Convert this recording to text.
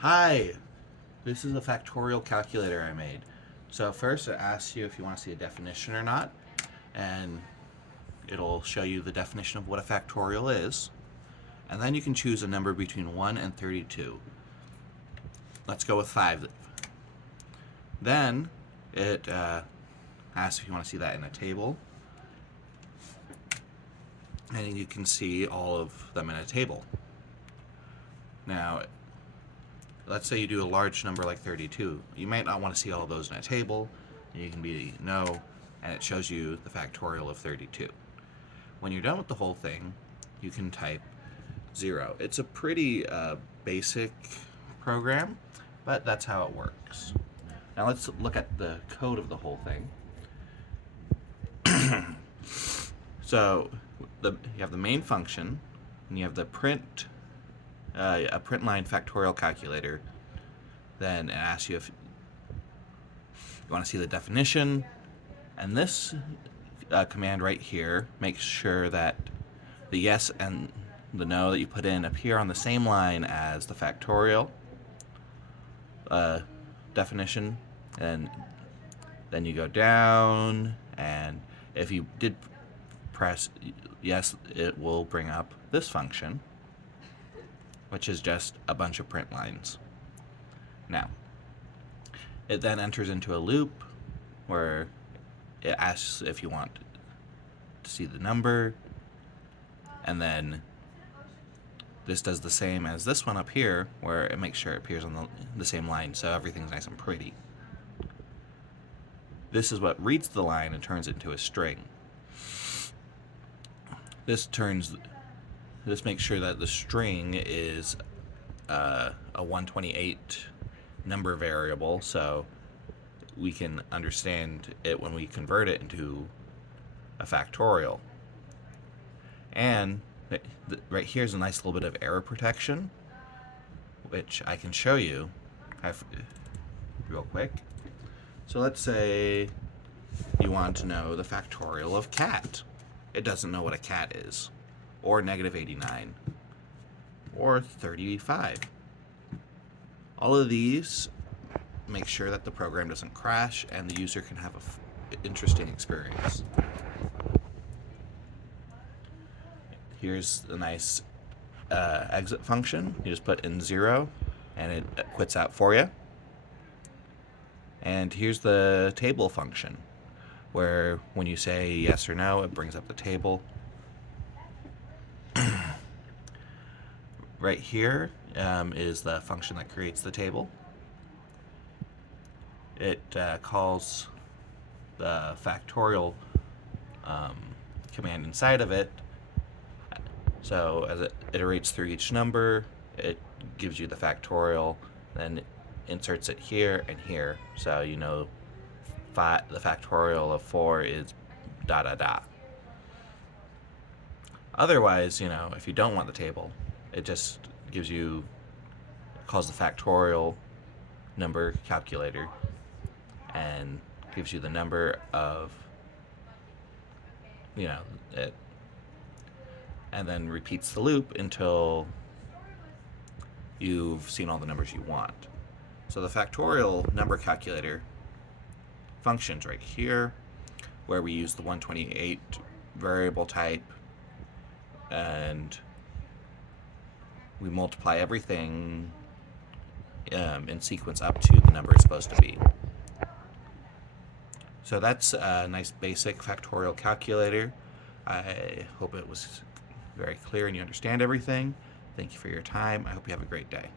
Hi, this is a factorial calculator I made. So first it asks you if you want to see a definition or not, and it'll show you the definition of what a factorial is. And then you can choose a number between 1 and 32. Let's go with 5. Then it asks if you want to see that in a table. And you can see all of them in a table. Now, let's say you do a large number like 32. You might not want to see all of those in a table. You can be no, and it shows you the factorial of 32. When you're done with the whole thing, you can type 0. It's a pretty basic program, but that's how it works. Now let's look at the code of the whole thing. So you have the main function, and you have the a print line factorial calculator. Then it asks you if you want to see the definition, and this command right here makes sure that the yes and the no that you put in appear on the same line as the factorial definition, and then you go down, and if you did press yes, it will bring up this function, which is just a bunch of print lines. Now, it then enters into a loop where it asks if you want to see the number, and then this does the same as this one up here, where it makes sure it appears on the same line, so everything's nice and pretty. This is what reads the line and turns it into a string. This makes sure that the string is a 128 number variable, so we can understand it when we convert it into a factorial. And right here's a nice little bit of error protection, which I can show you real quick. So let's say you want to know the factorial of cat. It doesn't know what a cat is, or -89, or 35. All of these make sure that the program doesn't crash and the user can have an interesting experience. Here's the nice exit function. You just put in 0 and it quits out for you. And here's the table function, where when you say yes or no, it brings up the table. Right here is the function that creates the table. It calls the factorial command inside of it. So as it iterates through each number, it gives you the factorial, then inserts it here and here. So you know the factorial of 4 is ... Otherwise, if you don't want the table, it just calls the factorial number calculator and gives you the number of it, and then repeats the loop until you've seen all the numbers you want. So the factorial number calculator functions right here, where we use the 128 variable type, and we multiply everything in sequence up to the number it's supposed to be. So that's a nice basic factorial calculator. I hope it was very clear and you understand everything. Thank you for your time. I hope you have a great day.